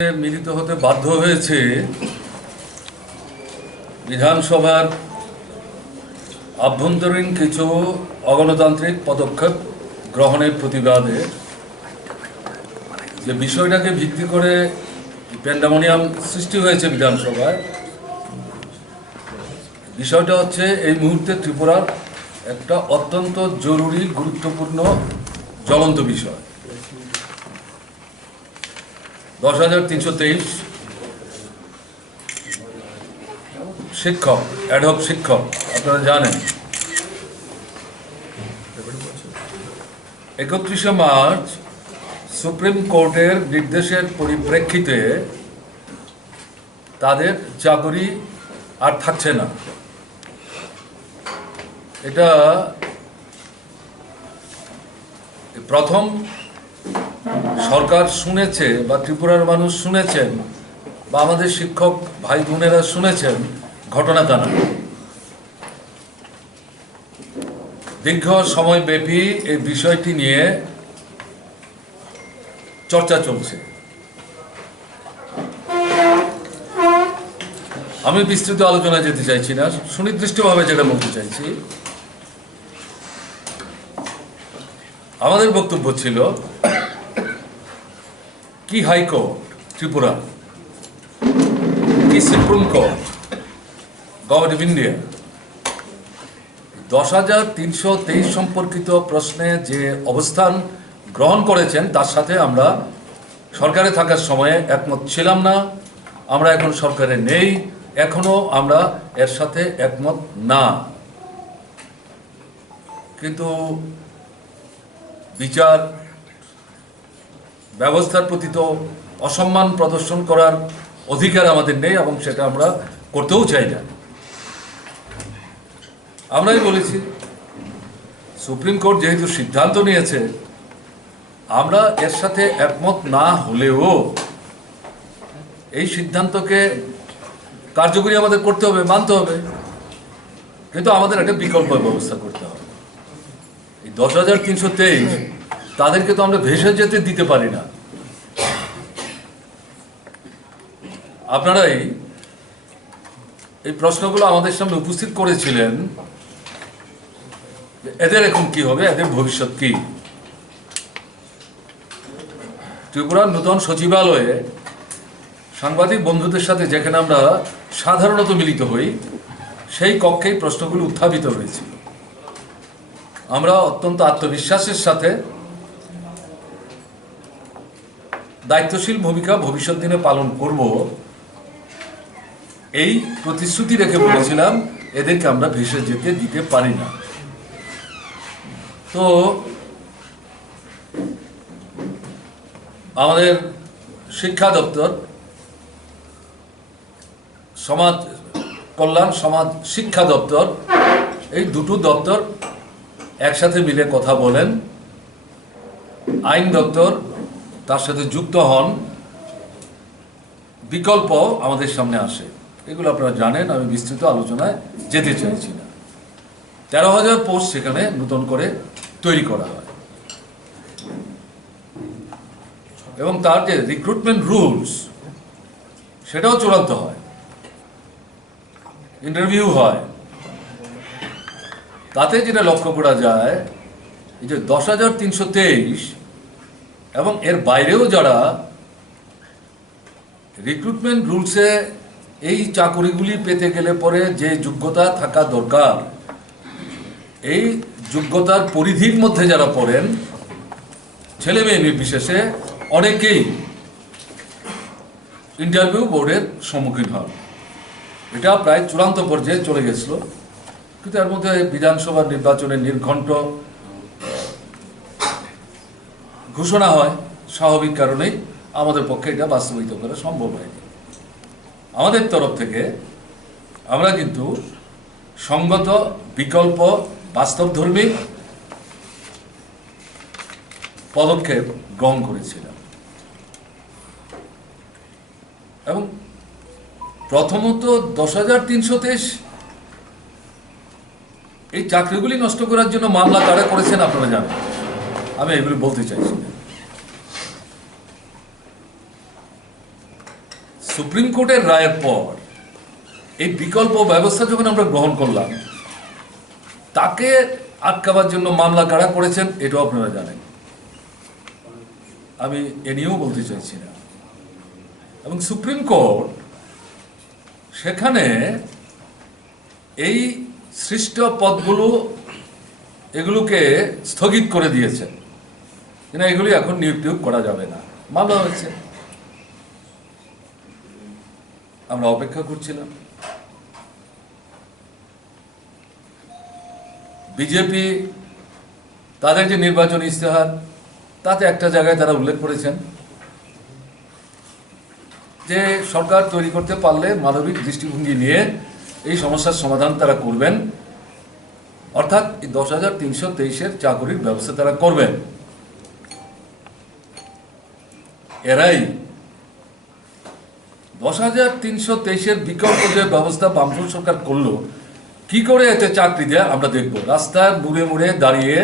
মিলিত হতে বাধ্য হয়েছে বিধানসভার আভ্যন্তরীণ কিছু অগণতান্ত্রিক পদক্ষেপ গ্রহণের প্রতিবাদে। যে বিষয়টাকে ভিত্তি করে প্যান্ডামোনিয়াম সৃষ্টি হয়েছে বিধানসভায়, বিষয়টা হচ্ছে এই মুহূর্তে ত্রিপুরার একটা অত্যন্ত জরুরি গুরুত্বপূর্ণ জ্বলন্ত বিষয়। 10,323 শিক্ষক, অ্যাডহক শিক্ষক, আপনারা জানেন 31শে মার্চ সুপ্রিম কোর্টের নির্দেশের পরিপ্রেক্ষিতে তাদের চাকরি আর থাকছে না। এটা প্রথম সরকার শুনেছে বা ত্রিপুরার মানুষ শুনেছেন বা আমাদের শিক্ষক ভাই বোনেরা শুনেছেন, ঘটনাটা না। দীর্ঘ সময় ব্যাপী এই বিষয়টি নিয়ে চর্চা চলছে। আমি বিস্তৃত আলোচনায় যেতে চাইছি না, সুনির্দিষ্টভাবে যেটা বলতে চাইছি, আমাদের বক্তব্য ছিল কি হাইকোর্ট ত্রিপুরা, কি supreme court, government of India 10,323 সম্পর্কিত প্রশ্নে যে অবস্থান গ্রহণ করেছেন তার সাথে আমরা সরকারে থাকার সময়ে একমত ছিলাম না। আমরা এখন সরকারে নেই, এখনো আমরা এর সাথে একমত না। কিন্তু বিচার ব্যবস্থার প্রতি তো অসম্মান প্রদর্শন করার অধিকার আমাদের নেই এবং সেটা আমরা করতেও চাই না। আমরাই বলেছি সুপ্রিম কোর্ট যেহেতু সিদ্ধান্ত নিয়েছে, আমরা এর সাথে একমত না হলেও এই সিদ্ধান্তকে কার্যকরী আমাদের করতে হবে, মানতে হবে, কিন্তু আমাদের একটা বিকল্প ব্যবস্থা করতে হবে। এই 10,323 তাদেরকে তো আমরা ভেসে যেতে দিতে পারি না। আপনারাই এই প্রশ্নগুলো আমাদের সামনে উপস্থিত করেছিলেন, এদের এখন কি হবে, এদের ভবিষ্যৎ কি। ত্রিপুরার নূতন সচিবালয়ে সাংবাদিক বন্ধুদের সাথে যেখানে আমরা সাধারণত মিলিত হই, সেই কক্ষেই প্রশ্নগুলো উত্থাপিত হয়েছিল। আমরা অত্যন্ত আত্মবিশ্বাসের সাথে দায়িত্বশীল ভূমিকা ভবিষ্যৎ দিনে পালন করব এই প্রতিশ্রুতি রেখে বলেছিলাম, এদেরকে আমরা ভেসে যেতে দিতে পারি না। তো আমাদের শিক্ষা দপ্তর, সমাজ কল্যাণ, সমাজ শিক্ষা দপ্তর, এই দুটো দপ্তর একসাথে মিলে কথা বলেন, আইন দপ্তর তার সাথে যুক্ত হন, বিকল্প আমাদের সামনে আসে। এগুলো আপনারা জানেন, আমি বিস্তৃত আলোচনায় যেতে চাইছি না। 13,000 পোস্ট সেখানে নতুন করে তৈরি করা হয় এবং তার যে রিক্রুটমেন্ট রুলস সেটাও চূড়ান্ত হয়, ইন্টারভিউ হয়। তাতে যেটা লক্ষ্য করা যায়, এই যে 10,323 এবং এর বাইরেও যারা রিক্রুটমেন্ট রুলসে এই চাকরিগুলি পেতে গেলে পরে যে যোগ্যতা থাকা দরকার, এই যোগ্যতার পরিধির মধ্যে যারা পড়েন, ছেলে মেয়ে নির্বিশেষে অনেকেই ইন্টারভিউ বোর্ডের সম্মুখীন হন। এটা প্রায় চূড়ান্ত পর্যায়ে চলে গেছিল, কিন্তু এর মধ্যে বিধানসভা নির্বাচনের নির্ঘণ্ট ঘোষণা হয়, স্বাভাবিক কারণেই আমাদের পক্ষে এটা বাস্তবায়িত করা সম্ভব হয়নি। আমাদের তরফ থেকে আমরা কিন্তু সঙ্গত, বিকল্প, বাস্তবধর্মী পদক্ষেপ গ্রহণ করেছিলাম। এবং প্রথমত 10,323 এই চাকরিগুলি নষ্ট করার জন্য মামলা কারা করেছেন আপনারা জানেন, আমি এগুলি বলতে চাইছি না। সুপ্রিম কোর্টের রায়ের পর এই বিকল্প ব্যবস্থা যখন আমরা গ্রহণ করলাম, তাকে আটকাবার জন্য মামলা কারা করেছেন এটাও আপনারা জানেন, আমি এ নিয়েও বলতে চাইছি না। এবং সুপ্রিম কোর্ট সেখানে এই সৃষ্ট পদগুলো এগুলোকে স্থগিত করে দিয়েছেন, না এগুলি এখন নিয়োগ করা যাবে না, মামলা হয়েছে। আমরা অপেক্ষা করছিলাম। বিজেপি তাদের যে নির্বাচনী ইস্তেহার, তাতে একটা জায়গায় তারা উল্লেখ করেছেন যে সরকার তৈরি করতে পারলে মানবিক দৃষ্টিভঙ্গি নিয়ে এই সমস্যার সমাধান তারা করবেন, অর্থাৎ 10,323-এর চাকরির ব্যবস্থা তারা করবেন। এরাই 10,323-এর বিকল্প যে ব্যবস্থা বামফ্রন্ট সরকার করলো, কি করে এতে চাকরি দেয় আমরা দেখব। রাস্তার মুড়ে মুড়ে দাঁড়িয়ে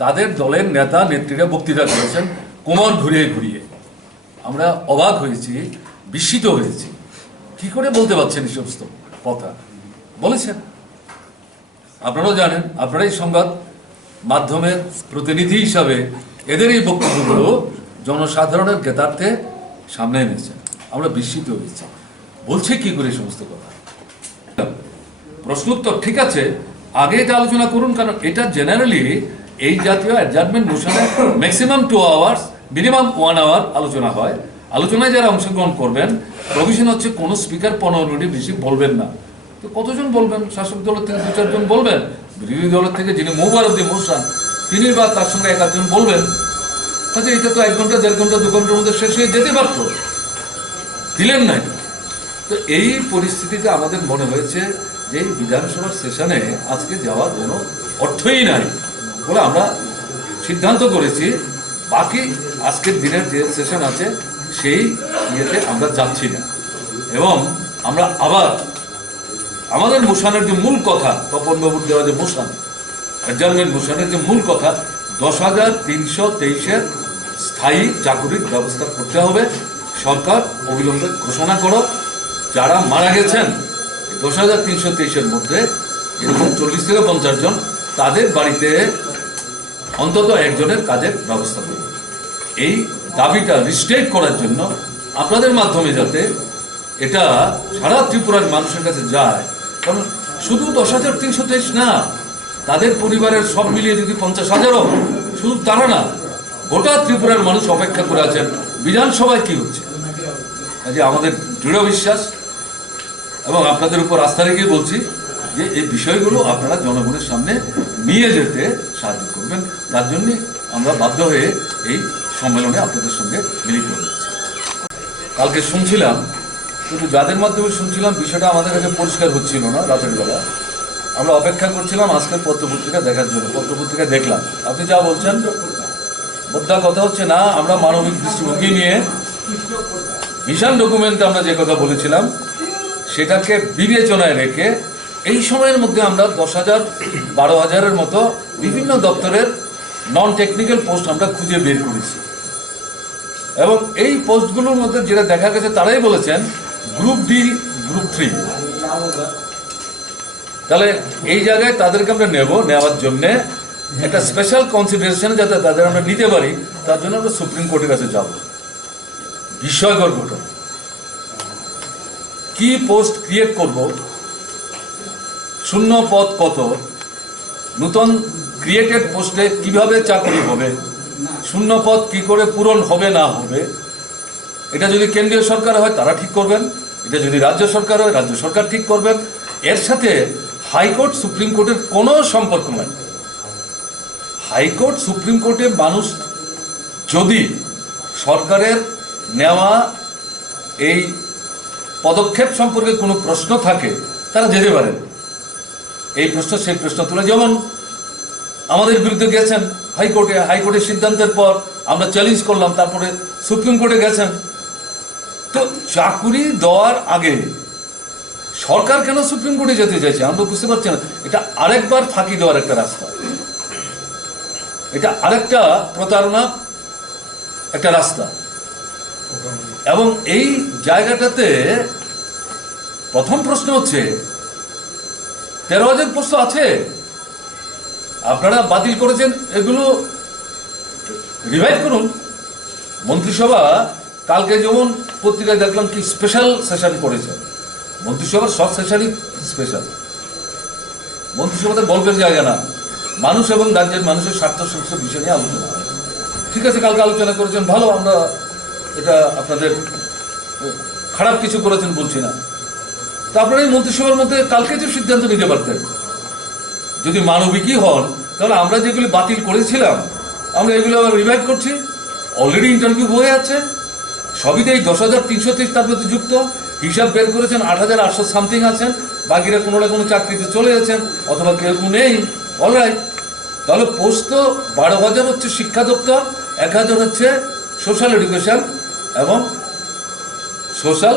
তাদের দলের নেতা নেত্রীরা বক্তৃতা করেছেন কোমর ঘুরিয়ে ঘুরিয়ে। আমরা অবাক হয়েছি, বিস্মিত হয়েছি, কি করে বলতে পারছেন এই সমস্ত কথা বলেছেন। আপনারাও জানেন, আপনারাই সংবাদ মাধ্যমের প্রতিনিধি হিসাবে এদের এই বক্তব্যগুলো জনসাধারণের জ্ঞাতার্থে সামনে এনেছেন। আমরা বিস্মিত হয়েছি, বলছে কি করে সমস্ত কথা। প্রশ্ন উত্তর ঠিক আছে, আগে এটা আলোচনা করুন, কারণ এটা জেনারেলি এই জাতীয় অ্যাডজার্টমেন্ট মোশনে ম্যাক্সিমাম 2 আওয়ার্স, মিনিমাম 1 আওয়ার আলোচনা হয়। আলোচনায় যারা অংশগ্রহণ করবেন, প্রভিশন হচ্ছে কোনো স্পিকার 15 মিনিট বেশি বলবেন না। তো কতজন বলবেন? শাসক দলের থেকে 2-4 জন বলবেন, বিরোধী দলের থেকে যিনি মোভার অব দি মোশন তিনি বা তার সঙ্গে 1-8 জন বলবেন। কাজে এটা তো 1 ঘন্টা 1.5 ঘন্টা 2 ঘন্টার মধ্যে শেষ হয়ে যেতে পারত, দিলেন না। তো এই পরিস্থিতিতে আমাদের মনে হয়েছে যে বিধানসভার সেশনে আজকে যাওয়ার কোনো অর্থই নাই বলে আমরা সিদ্ধান্ত করেছি বাকি আজকের দিনের যে সেশন আছে সেই ইয়েতে আমরা যাচ্ছি না। এবং আমরা আবার আমাদের মোশনের যে মূল কথা, তপনবাবুর দেওয়া যে মোশন, অ্যাডজার্টমেন্ট মোশনের যে মূল কথা, 10,323-এর স্থায়ী চাকুরির ব্যবস্থা করতে হবে। সরকার অবিলম্বে ঘোষণা করো যারা মারা গেছেন 10,323-এর মধ্যে এরকম 40 থেকে 50 জন, তাদের বাড়িতে অন্তত একজনের কাজের ব্যবস্থা করবে। এই দাবিটা রিস্টেট করার জন্য আপনাদের মাধ্যমে যাতে এটা সারা ত্রিপুরার মানুষের কাছে যায়, কারণ শুধু 10,323 না, তাদের পরিবারের সব মিলিয়ে যদি 50,000-ও, শুধু তারা না, গোটা ত্রিপুরার মানুষ অপেক্ষা করে আছেন বিধানসভায় কি হচ্ছে। কাজে আমাদের দৃঢ় বিশ্বাস এবং আপনাদের উপর আস্থা রেখে বলছি যে এই বিষয়গুলো আপনারা জনগণের সামনে নিয়ে যেতে সাহায্য করবেন। তার জন্যই আমরা বাধ্য হয়ে এই সম্মেলনে আপনাদের সঙ্গে মিলিত হয়েছি। কালকে শুনছিলাম, কিন্তু যাদের মাধ্যমে শুনছিলাম বিষয়টা আমাদের কাছে পরিষ্কার হচ্ছিল না। রাতের বেলা আমরা অপেক্ষা করছিলাম আজকের পত্রপত্রিকা দেখার জন্য। পত্রপত্রিকা দেখলাম, আপনি যা বলছেন মোদ্দা কথা হচ্ছে না, আমরা মানবিক দৃষ্টিভঙ্গি নিয়ে ভিশন ডকুমেন্টে আমরা যে কথা বলেছিলাম সেটাকে বিবেচনায় রেখে এই সময়ের মধ্যে আমরা 10,000 12,000-এর মতো বিভিন্ন দপ্তরের নন টেকনিক্যাল পোস্ট আমরা খুঁজে বের করেছি। এবং এই পোস্টগুলোর মধ্যে যেটা দেখা গেছে তারাই বলেছেন গ্রুপ ডি, গ্রুপ 3। তাহলে এই জায়গায় তাদেরকে আমরা নেওয়ার জন্যে একটা স্পেশাল কনসিডারেশন যাতে তাদের আমরা নিতে পারি, তার জন্য আমরা সুপ্রিম কোর্টের কাছে যাব। বিস্ময়কর ঘটনা, কি পোস্ট ক্রিয়েট করব, শূন্য পদ কত, নতুন ক্রিয়েটেড পোস্টে কিভাবে চাকরি হবে, শূন্য পদ কি করে পূরণ হবে না হবে, এটা যদি কেন্দ্রীয় সরকার হয় তারা ঠিক করবেন, এটা যদি রাজ্য সরকার হয় রাজ্য সরকার ঠিক করবেন। এর সাথে হাইকোর্ট সুপ্রিম কোর্টের কোনো সম্পর্ক নাই। হাইকোর্ট সুপ্রিম কোর্টে মানুষ যদি সরকারের নেওয়া এই পদক্ষেপ সম্পর্কে কোনো প্রশ্ন থাকে তারা যেতে পারেন, এই প্রশ্ন সেই প্রশ্ন তুলে। যেমন আমাদের বিরুদ্ধে গেছেন হাইকোর্টে, হাইকোর্টের সিদ্ধান্তের পর আমরা চ্যালেঞ্জ করলাম, তারপরে সুপ্রিম কোর্টে গেছেন। তো চাকুরি দেওয়ার আগে সরকার কেন সুপ্রিম কোর্টে যেতে চাইছে আমরা বুঝতে পারছি না। এটা আরেকবার ফাঁকি দেওয়ার একটা রাস্তা, এটা আরেকটা প্রতারণা একটা রাস্তা। এবং এই জায়গাটাতে প্রথম প্রশ্ন হচ্ছে 13,000 পোস্ট আছে, আপনারা বাতিল করেছেন, এগুলো রিভাইভ করুন। মন্ত্রিসভা কালকে যেমন পত্রিকায় দেখলাম কি স্পেশাল সেশন করেছে, মন্ত্রিসভার সব সেশনই স্পেশাল। মন্ত্রিসভাতে গল্পের জায়গা না, মানুষ এবং রাজ্যের মানুষের স্বার্থ সুরক্ষার বিষয় নিয়ে আলোচনা। ঠিক আছে, কালকে আলোচনা করেছেন, ভালো, আমরা এটা আপনাদের খারাপ কিছু করেছেন বলছি না। তা আপনারা এই মন্ত্রিসভার মধ্যে কালকে যে সিদ্ধান্ত নিতে পারতেন, যদি মানবিকই হন, তাহলে আমরা যেগুলি বাতিল করেছিলাম আমরা এগুলো আবার রিভাইভ করছি। অলরেডি ইন্টারভিউ হয়ে আছে, সবই তো এই 10,330 তার মধ্যে যুক্ত। হিসাব বের করেছেন 8,800 সামথিং আছেন, বাকিরা কোনো না কোনো চাকরিতে চলে গেছেন অথবা কেউ নেই। অলরাইট, তাহলে পোস্ট তো 12,000 হচ্ছে শিক্ষা দপ্তর, 1,000 হচ্ছে সোশ্যাল এডুকেশন এবং সোশ্যাল